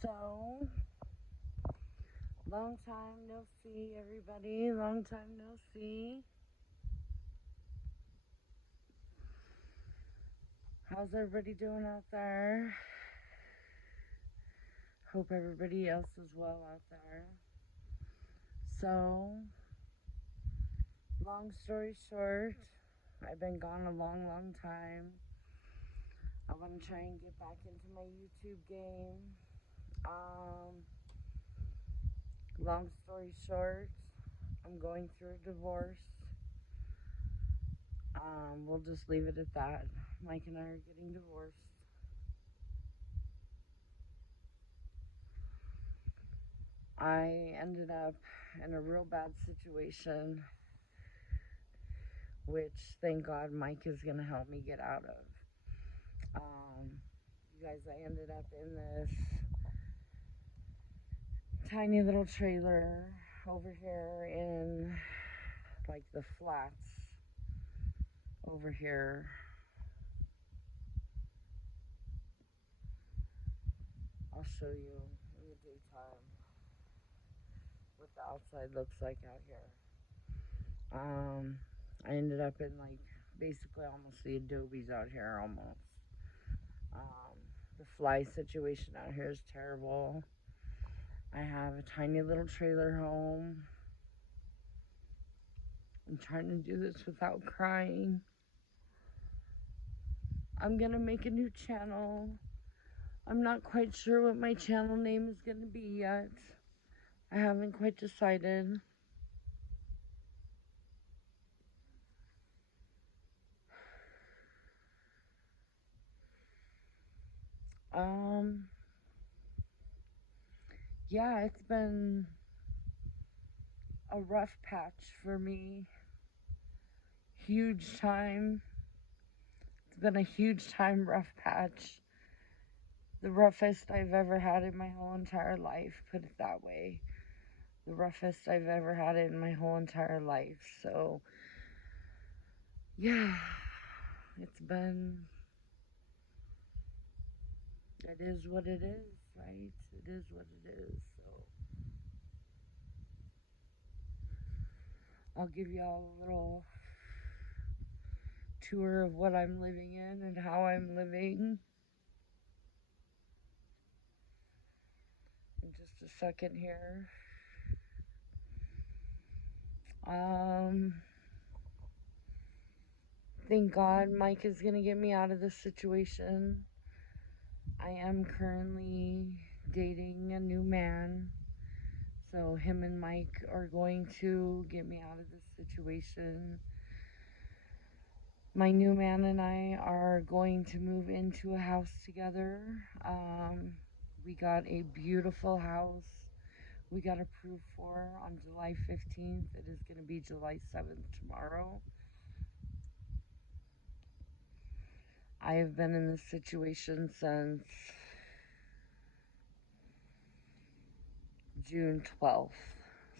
So, long time no see, everybody. Long time no see. How's everybody doing out there? Hope everybody else is well out there. So, long story short, I've been gone a long time. I want to try and get back into my YouTube game. Long story short, I'm going through a divorce. We'll just leave it at that. Mike and I are getting divorced. I ended up in a real bad situation, which thank God Mike is going to help me get out of. You guys, I ended up in this tiny little trailer over here in like the flats over here. I'll show you in the daytime what the outside looks like out here. I ended up in like basically almost the adobes out here almost. The fly situation out here is terrible. I have a tiny little trailer home. I'm trying to do this without crying. I'm gonna make a new channel. I'm not quite sure what my channel name is gonna be yet. I haven't quite decided. Yeah, it's been a rough patch for me. Huge time. It's been a huge time rough patch. The roughest I've ever had in my whole entire life, put it that way. The roughest I've ever had it in my whole entire life. So, yeah, it's been, it is what it is, right? It is what it is. So, I'll give y'all a little tour of what I'm living in and how I'm living in just a second here. Thank God Mike is gonna get me out of this situation. I am currently dating a new man. So him and Mike are going to get me out of this situation. My new man and I are going to move into a house together. We got a beautiful house. We got approved for on July 15th. It is going to be July 7th tomorrow. I have been in this situation since June 12th.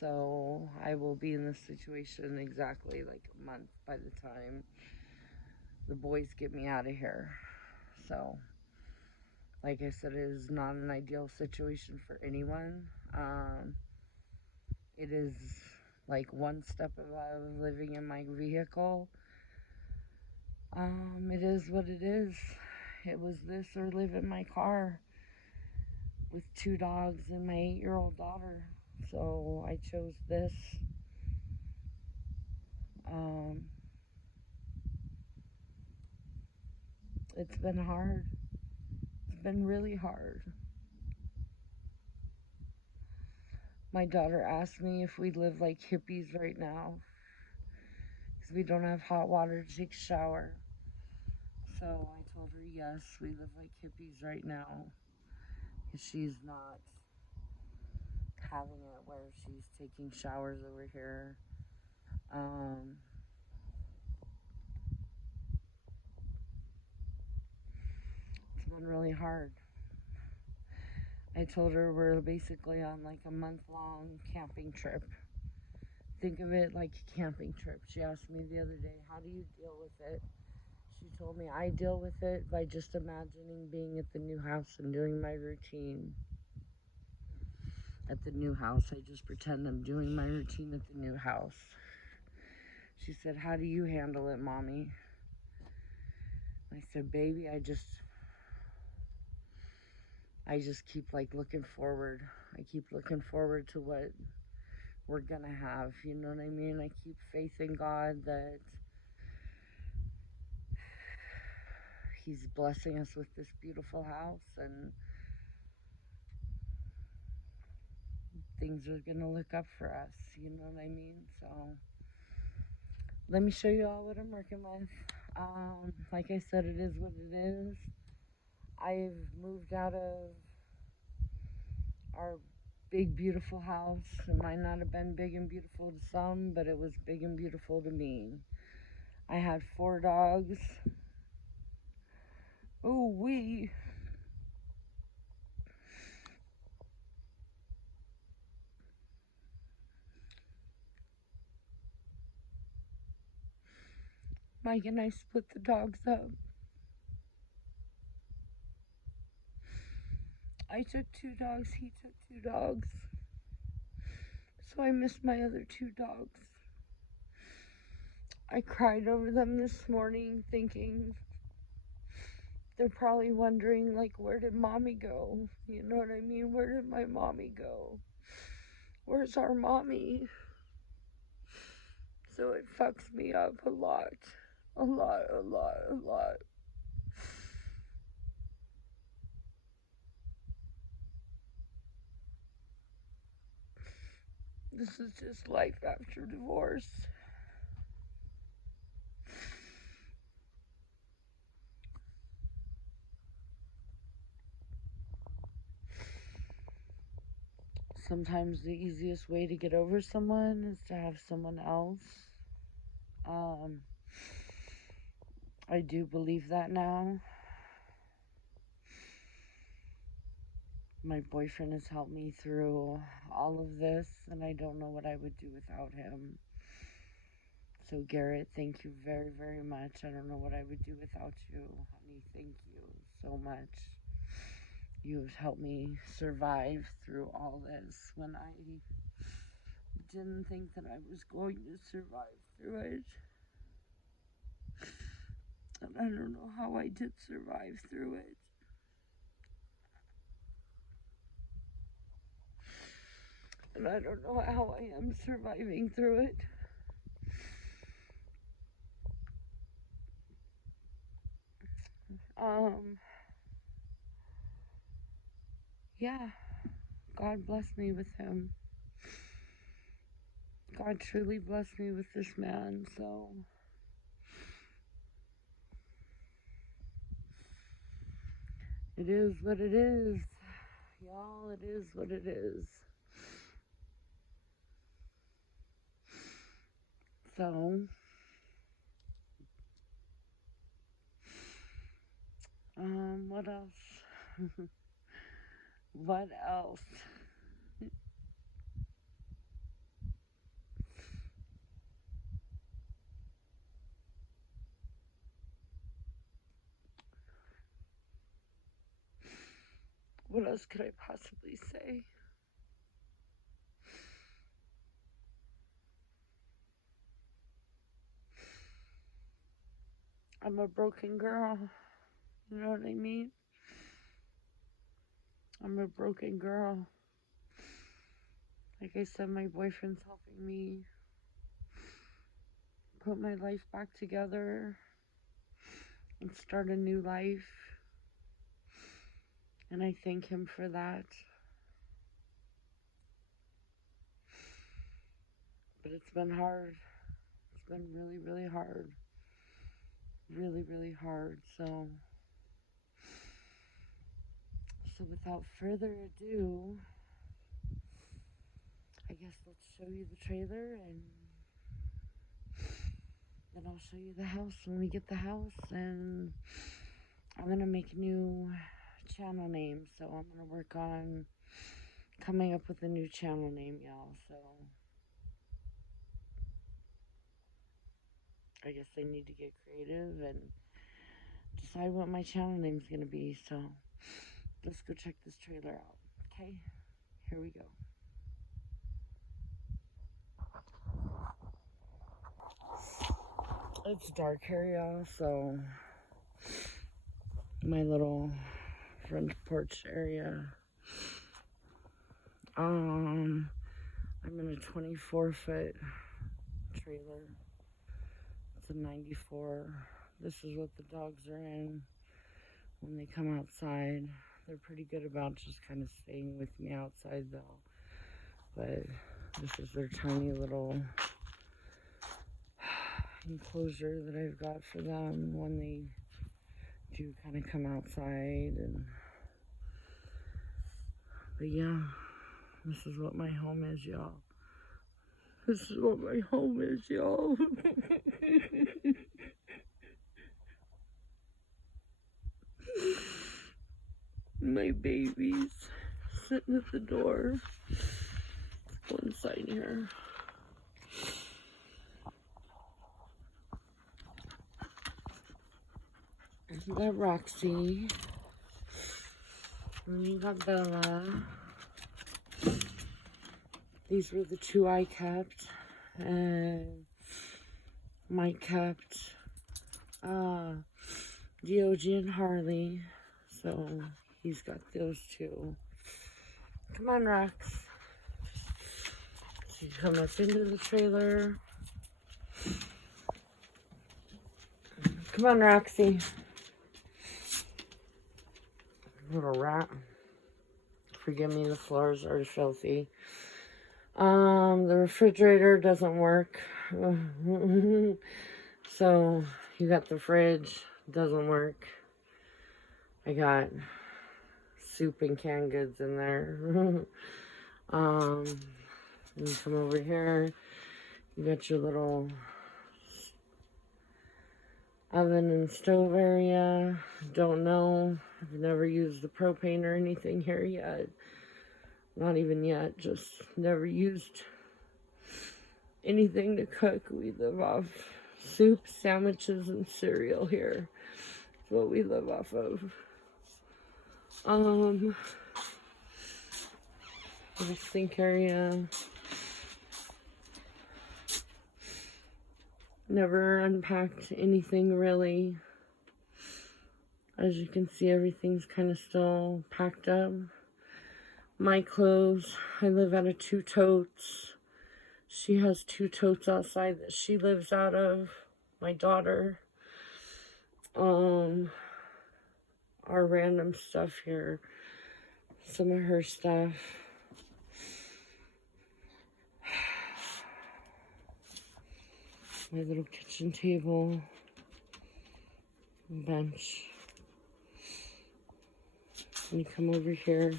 So I will be in this situation exactly like a month by the time the boys get me out of here. So, like I said, it is not an ideal situation for anyone. It is like one step above living in my vehicle. It is what it is. It was this or live in my car with 2 dogs and my 8-year-old daughter. So I chose this. It's been hard. It's been really hard. My daughter asked me if we live like hippies right now because we don't have hot water to take a shower. So I told her, yes, we live like hippies right now because she's not having it where she's taking showers over here. It's been really hard. I told her we're basically on like a month-long camping trip. Think of it like a camping trip. She asked me the other day, how do you deal with it? She She told me I deal with it by just imagining being at the new house and doing my routine. At the new house, I just pretend I'm doing my routine at the new house. She said, "How do you handle it, Mommy?" I said, "Baby, I just keep like looking forward. I keep looking forward to what we're gonna have. You know what I mean? I keep faith in God that He's blessing us with this beautiful house and things are gonna look up for us. You know what I mean? So let me show you all what I'm working with. Like I said, it is what it is. I've moved out of our big, beautiful house. It might not have been big and beautiful to some, but it was big and beautiful to me. I had 4 dogs. Oh, Mike and I split the dogs up. I took 2 dogs, he took 2 dogs. So I missed my other 2 dogs. I cried over them this morning thinking they're probably wondering, like, where did Mommy go? You know what I mean? Where did my mommy go? Where's our mommy? So it fucks me up a lot. A lot, a lot, a lot. This is just life after divorce. Sometimes the easiest way to get over someone is to have someone else. I do believe that now. My boyfriend has helped me through all of this, and I don't know what I would do without him. So, Garrett, thank you very, very much. I don't know what I would do without you, honey. Thank you so much. You have helped me survive through all this when I didn't think that I was going to survive through it. And I don't know how I did survive through it. And I don't know how I am surviving through it. Yeah, God blessed me with him. God truly blessed me with this man, so it is what it is. Y'all, it is what it is. So, what else? What else? What else could I possibly say? I'm a broken girl. You know what I mean? I'm a broken girl. Like I said, my boyfriend's helping me put my life back together and start a new life. And I thank him for that. But it's been hard. It's been really, really hard. Really, really hard. So without further ado, I guess let's show you the trailer and then I'll show you the house when we get the house. And I'm going to make a new channel name. So I'm going to work on coming up with a new channel name, y'all. So I guess I need to get creative and decide what my channel name's gonna be. So let's go check this trailer out. Okay, here we go. It's dark here, y'all, so my little front porch area. I'm in a 24-foot trailer. It's a 94. This is what the dogs are in when they come outside. They're pretty good about just kind of staying with me outside though. But this is their tiny little enclosure that I've got for them when they do kind of come outside. But yeah, this is what my home is, y'all. This is what my home is, y'all. My babies sitting at the door. Let's go inside here. You got Roxy. And you got Bella. These were the two I kept. And Mike kept Diogy and Harley. So he's got those two. Come on, Rox. So you come up into the trailer. Come on, Roxy. Little rat. Forgive me, the floors are filthy. The refrigerator doesn't work. So you got the fridge, doesn't work. I got soup and canned goods in there. You come over here. You got your little oven and stove area. Don't know. I've never used the propane or anything here yet. Not even yet. Just never used anything to cook. We live off soup, sandwiches, and cereal here. That's what we live off of. The sink area. Never unpacked anything really. As you can see, everything's kind of still packed up. My clothes, I live out of 2 totes. She has 2 totes outside that she lives out of. My daughter. Our random stuff here. Some of her stuff. My little kitchen table. Bench. And you come over here.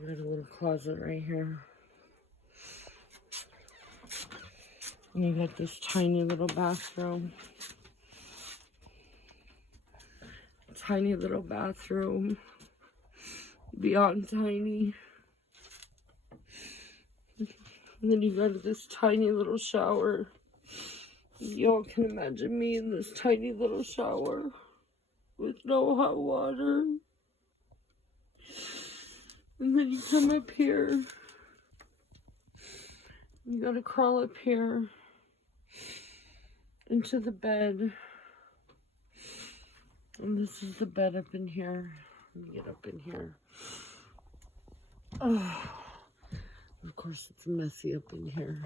You got a little closet right here. And you got this tiny little bathroom. Tiny little bathroom. Beyond tiny. And then you got this tiny little shower. Y'all can imagine me in this tiny little shower with no hot water. And then you come up here. You gotta crawl up here into the bed. And this is the bed up in here. Let me get up in here. Oh, of course it's messy up in here.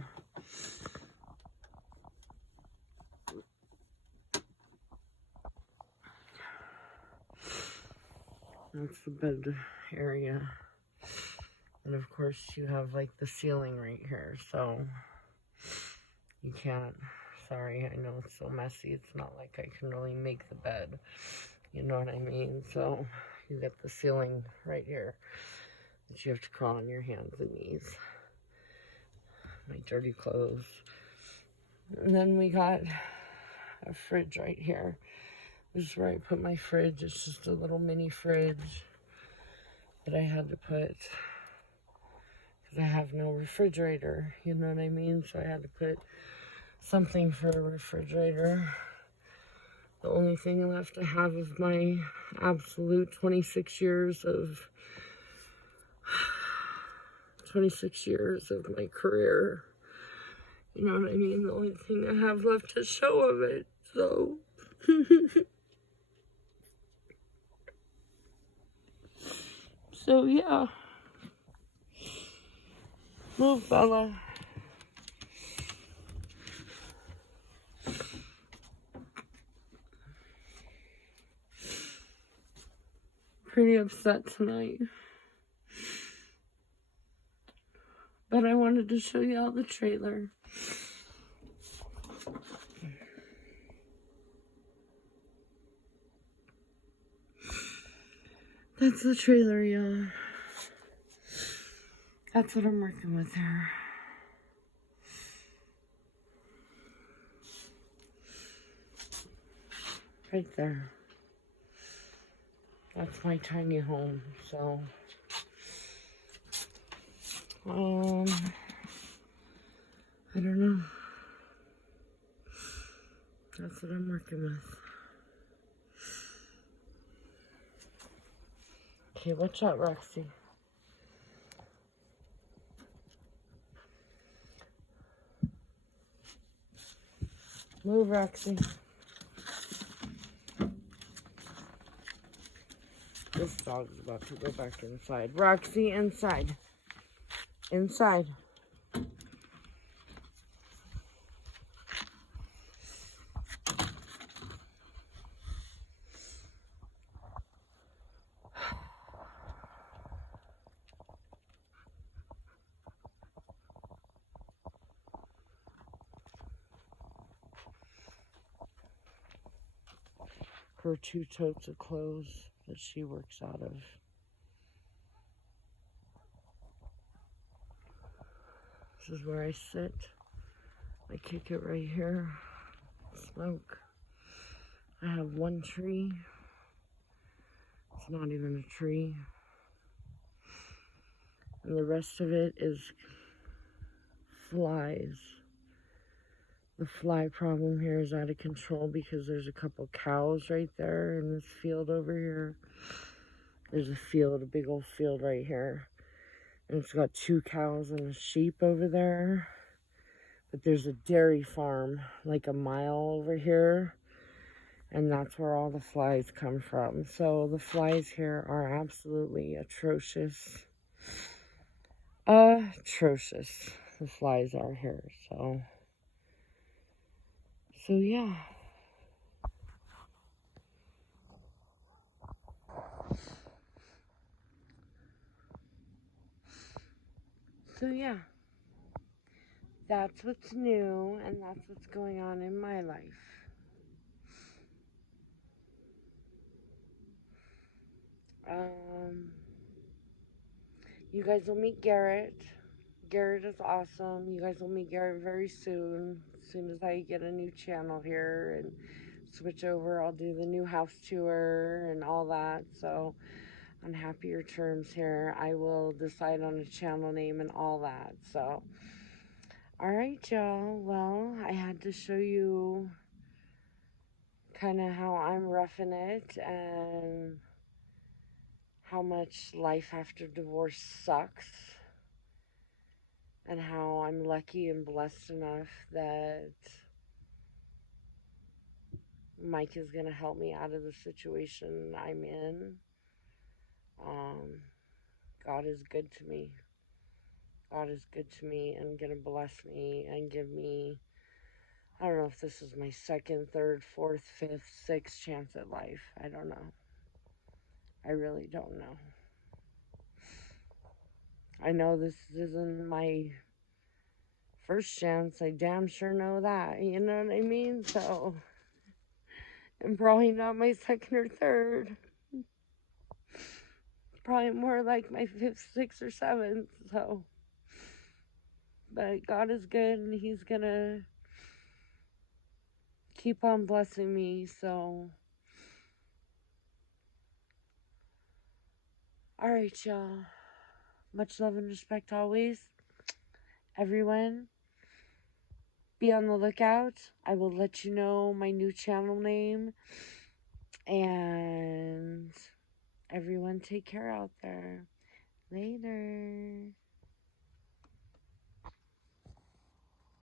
That's the bed area. And of course you have like the ceiling right here, so you can't, sorry, I know it's so messy, it's not like I can really make the bed, you know what I mean? So you got the ceiling right here that you have to crawl on your hands and knees. My dirty clothes. And then we got a fridge right here. This is where I put my fridge. It's just a little mini fridge that I had to put because because I have no refrigerator, you know what I mean? So I had to put something for a refrigerator. The only thing left I have is my absolute 26 years of my career. You know what I mean? The only thing I have left to show of it. So so yeah. Move, Bella. Pretty upset tonight. But I wanted to show you all the trailer. That's the trailer, y'all. That's what I'm working with here. Right there. That's my tiny home, so I don't know. That's what I'm working with. Okay, watch out, Roxy. Move, Roxy. This dog's about to go back inside. Roxy, inside. Inside. Her 2 totes of clothes that she works out of. This is where I sit. I kick it right here. Smoke. I have 1 tree. It's not even a tree. And the rest of it is flies. The fly problem here is out of control because there's a couple cows right there in this field over here. There's a field, a big old field right here. And it's got 2 cows and a sheep over there. But there's a dairy farm like a mile over here. And that's where all the flies come from. So the flies here are absolutely atrocious. Atrocious. The flies are here, so yeah. So yeah. That's what's new, and that's what's going on in my life. You guys will meet Garrett. Garrett is awesome. You guys will meet Garrett very soon. As soon as I get a new channel here and switch over, I'll do the new house tour and all that. So on happier terms here, I will decide on a channel name and all that. So all right, y'all. Well, I had to show you kind of how I'm roughing it and how much life after divorce sucks, and how I'm lucky and blessed enough that Mike is going to help me out of the situation I'm in. God is good to me. God is good to me and going to bless me and give me, I don't know if this is my 2nd, 3rd, 4th, 5th, 6th chance at life. I don't know. I really don't know. I know this isn't my first chance. I damn sure know that. You know what I mean? So, and probably not my 2nd or 3rd. Probably more like my 5th, 6th, or 7th. So, but God is good and He's gonna keep on blessing me. So, all right, y'all. Much love and respect always. Everyone, be on the lookout. I will let you know my new channel name. And everyone take care out there. Later.